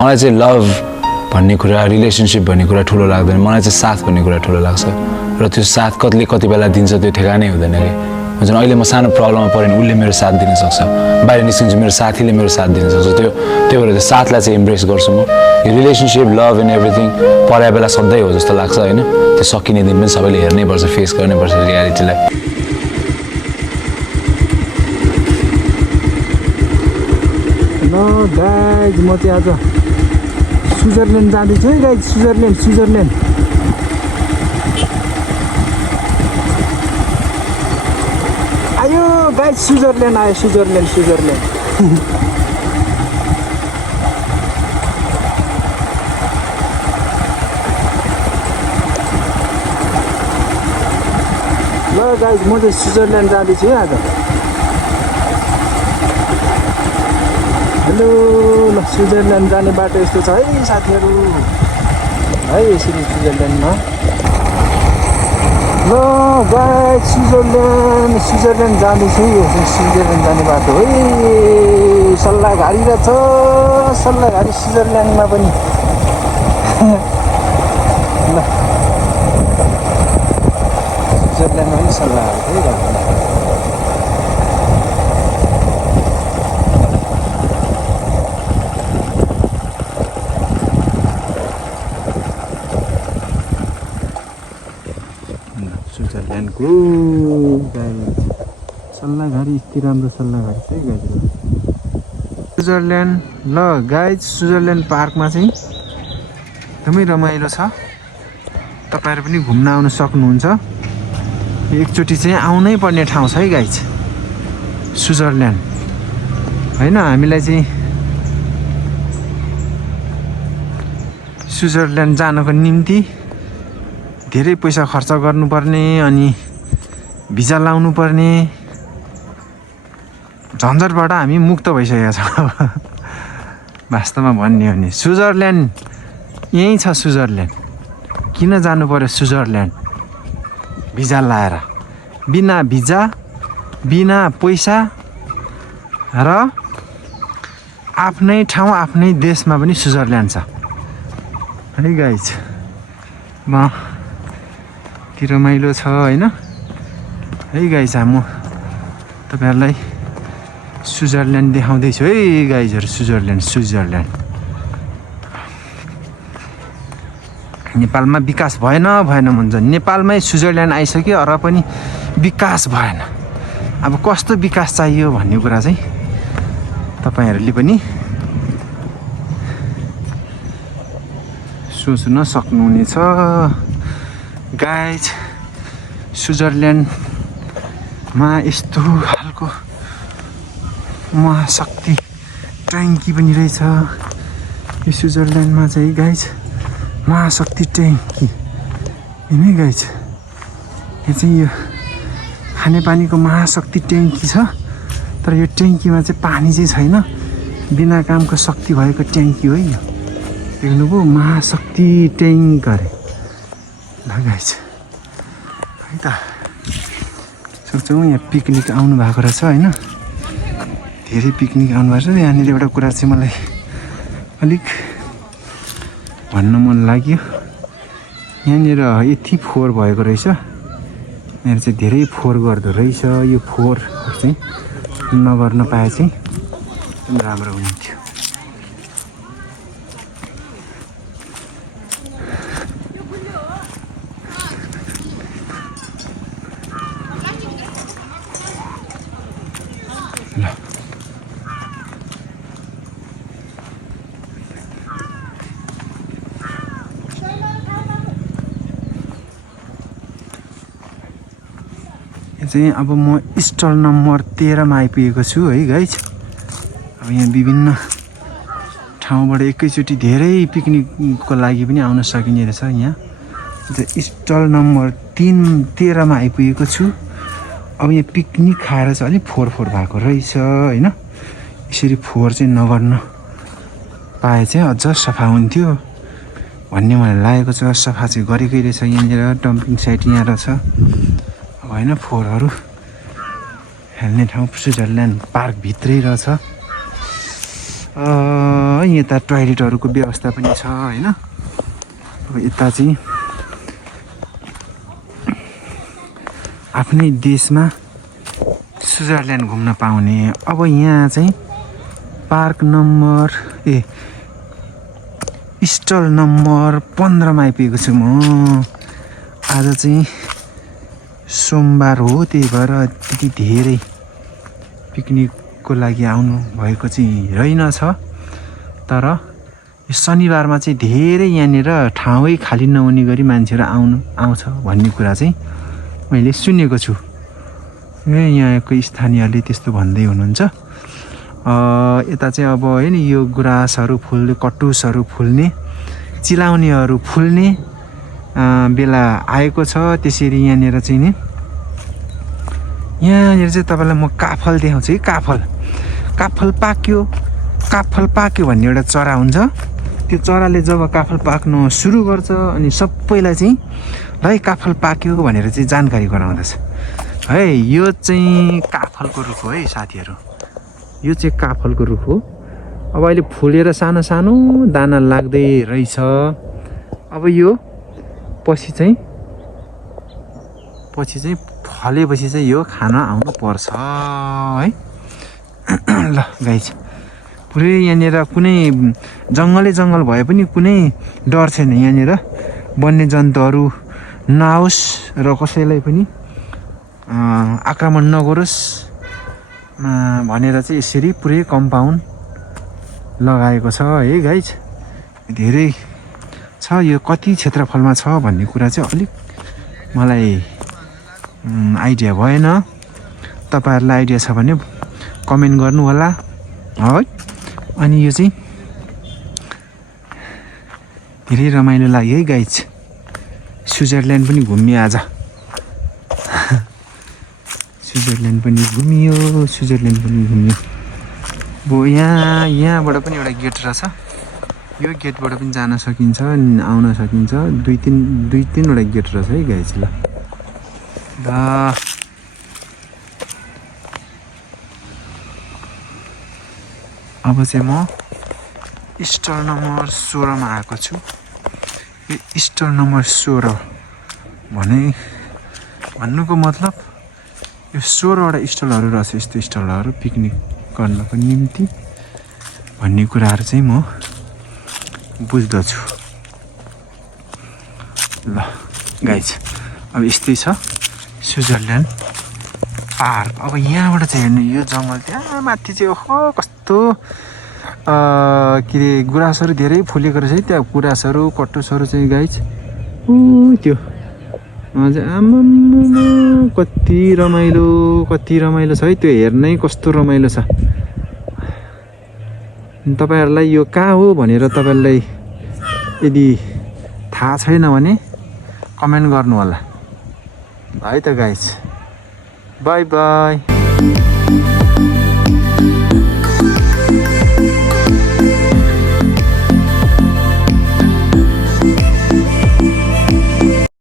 मलाई चाहिँ लभ भन्ने कुरा रिलेसनसिप भन्ने कुरा ठुलो लाग्दैन मलाई चाहिँ साथ भन्ने कुरा ठुलो लाग्छ र त्यो साथ कति बेला दिन्छ त्यो ठेगानै हुँदैन कि हुन्छ अहिले म सानो प्रब्लममा परेँ भने उसले मेरो साथ दिन सक्छ बाहिर निस्किन्छु मेरो साथीले मेरो साथ दिन सक्छ त्यो भएर त्यो साथलाई चाहिँ इम्ब्रेस गर्छु म यो रिलेसनसिप लभ एन्ड एभ्रिथिङ परायो बेला सधैँ हो जस्तो लाग्छ होइन त्यो सकिने दिन पनि सबैले हेर्नै पर्छ फेस गर्नै पर्छ रियालिटीलाई ल गाइज म चाहिँ आज स्विजरल्यान्ड जाँदैछु है गाइज स्विजरल्यान्ड आयो गाइज स्विजरल्यान्ड आयो स्विजरल्यान्ड ल गाइज म चाहिँ स्विजरल्यान्ड जाँदैछु है आज हेलो ल स्विजरल्यान्ड जाने बाटो यस्तो छ है साथीहरू है यसरी स्विजरल्यान्डमा ल गाइज स्विजरल्यान्ड जाँदैछु यो चाहिँ स्विजरल्यान्ड जाने बाटो है सल्लाहघारी रहेछ सल्लाहघारी स्विजरल्यान्डमा पनि ल स्विजरल्यान्डमा पनि सल्लाहघारी है स्विजरल्यान्डको सल्लाहघारी यति राम्रो सल्लाहघारी छ है गाइज स्विजरल्यान्ड ल गाइज स्विजरल्यान्ड पार्कमा चाहिँ एकदमै रमाइलो छ तपाईँहरू पनि घुम्न आउन सक्नुहुन्छ एकचोटि चाहिँ आउनै पर्ने ठाउँ छ है गाइज स्विजरल्यान्ड होइन हामीलाई चाहिँ स्विजरल्यान्ड जानको निम्ति धेरै पैसा खर्च गर्नुपर्ने अनि भिजा लाउनु पर्ने झन्झटबाट हामी मुक्त भइसकेका छौँ वास्तवमा भन्ने हो भने स्विजरल्यान्ड यहीँ छ स्विजरल्यान्ड किन जानु पर्यो स्विजरल्यान्ड भिजा लाएर बिना भिजा बिना पैसा र आफ्नै ठाउँ आफ्नै देशमा पनि स्विजरल्यान्ड छ है गाइज म रमाइलो छ होइन है गाइज म तपाईँहरूलाई स्विजरल्यान्ड देखाउँदैछु है गाइजहरू स्विजरल्यान्ड नेपालमा विकास भएन भन्छ नेपालमै स्विजरल्यान्ड आइसक्यो र पनि विकास भएन अब कस्तो विकास चाहियो भन्ने कुरा चाहिँ तपाईँहरूले पनि सोच्न सक्नुहुनेछ गाइज स्विजरल्यान्डमा यस्तो खालको महाशक्ति ट्याङ्की पनि रहेछ यो स्विजरल्यान्डमा चाहिँ गाइज महाशक्ति ट्याङ्की होइन गाइज यो चाहिँ यो खानेपानीको महाशक्ति ट्याङ्की छ तर यो ट्याङ्कीमा चाहिँ पानी चाहिँ छैन बिना कामको शक्ति भएको ट्याङ्की हो यो देख्नुभयो महाशक्ति ट्याङ्क अरे ल गाइज है त सोच्छौँ यहाँ पिकनिक आउनु भएको रहेछ होइन धेरै पिकनिक आउनु भएको छ यहाँनिर एउटा कुरा चाहिँ मलाई अलिक भन्न मन लाग्यो यहाँनिर यति फोहोर भएको रहेछ यहाँनिर चाहिँ धेरै फोहोर गर्दो रहेछ यो फोहोरहरू चाहिँ नगर्न पाए चाहिँ राम्रो हुन्थ्यो चाहिँ अब म स्टल नम्बर 13 मा आइपुगेको छु है गाइज अब यहाँ विभिन्न ठाउँबाट एकैचोटि धेरै पिकनिकको लागि पनि आउन सकिने रहेछ यहाँ स्टल नम्बर 13 मा आइपुगेको छु अब यहाँ पिकनिक खाएर चाहिँ अलिक फोहोर भएको रहेछ होइन यसरी फोहोर चाहिँ नगर्न पाए चाहिँ अझ सफा हुन्थ्यो भन्ने मलाई लागेको छ सफा चाहिँ गरेकै रहेछ यहाँनिर डम्पिङ साइट यहाँ रहेछ होइन फोहोरहरू खेल्ने ठाउँ स्विजरल्यान्ड पार्क भित्रै रहेछ यता टोयलेटहरूको व्यवस्था पनि छ होइन। अब यता चाहिँ आफ्नै देशमा स्विजरल्यान्ड घुम्न पाउने। अब यहाँ चाहिँ पार्क नम्बर स्टल नम्बर 15मा आइपुगेको छु म। आज चाहिँ सोमबार हो, त्यही भएर त्यति धेरै पिकनिकको लागि आउनु भएको चाहिँ रहेनछ। तर यो शनिबारमा चाहिँ धेरै यहाँनिर ठाउँै खाली नहुने गरी मान्छेहरू आउँछ भन्ने कुरा चाहिँ मैले सुनेको छु। यहाँको स्थानीयले त्यस्तो भन्दै हुनुहुन्छ। यता चाहिँ अब होइन यो गुराँसहरू फुल्ने, कटुसहरू फुल्ने, चिलाउनेहरू फुल्ने बेला आएको छ। त्यसरी यहाँनिर चाहिँ नि यहाँनिर चाहिँ तपाईँलाई म काफल देखाउँछु है। काफल पाक्यो भन्ने एउटा चरा हुन्छ। त्यो चराले जब काफल पाक्न सुरु गर्छ अनि सबैलाई चाहिँ है काफल पाक्यो भनेर चाहिँ जानकारी गराउँदछ है। यो चाहिँ काफलको रुख हो है साथीहरू, यो चाहिँ काफलको रुख हो। अब अहिले फुलेर सानो सानो दाना लाग्दै रहेछ। अब यो पछि चाहिँ फलेपछि चाहिँ यो खान आउनु पर्छ है। ल गाइज, पुरै यहाँनिर कुनै जङ्गल भए पनि कुनै डर छैन। यहाँनिर वन्यजन्तुहरू नआओस् र कसैलाई पनि आक्रमण नगरोस् भनेर चाहिँ यसरी पुरै कम्पाउन्ड लगाएको छ है गाइज। धेरै छ, यो कति क्षेत्रफलमा छ भन्ने कुरा चाहिँ अलिक मलाई आइडिया भएन। तपाईँहरूलाई आइडिया छ भने कमेन्ट गर्नु होला है। अनि यो चाहिँ धेरै रमाइलो लाग्यो है गाइज। स्विजरल्यान्ड पनि घुमियो आज। स्विजरल्यान्ड पनि घुमियो। अब यहाँबाट पनि एउटा गेट रहेछ। यो गेटबाट पनि जान सकिन्छ, आउन सकिन्छ। दुई तिनवटा गेट रहेछ है गाइज। ल अब चाहिँ म स्टल नम्बर 16मा आएको छु। यो स्टल नम्बर 16 भन्नुको मतलब यो 16वटा स्टलहरू रहेछ। यस्तो स्टलहरू पिकनिक गर्नको निम्ति भन्ने कुराहरू चाहिँ म बुझ्दछु। ल गाइज, अब यस्तै छ स्विजरल्यान्ड पार्क। अब यहाँबाट चाहिँ हेर्नु, यो जङ्गल त्यहाँ माथि चाहिँ ओहो कस्तो के अरे गुराँसहरू धेरै फुलेको रहेछ है। त्यहाँ गुराँसहरू कटुसहरू चाहिँ गाइज त्यो हजुर आम्मामा कति रमाइलो छ है। त्यो हेर्नै कस्तो रमाइलो छ। तपाईँहरूलाई यो कहाँ हो भनेर तपाईँहरूलाई यदि थाहा छैन भने कमेन्ट गर्नु होला है त गाइज। By by.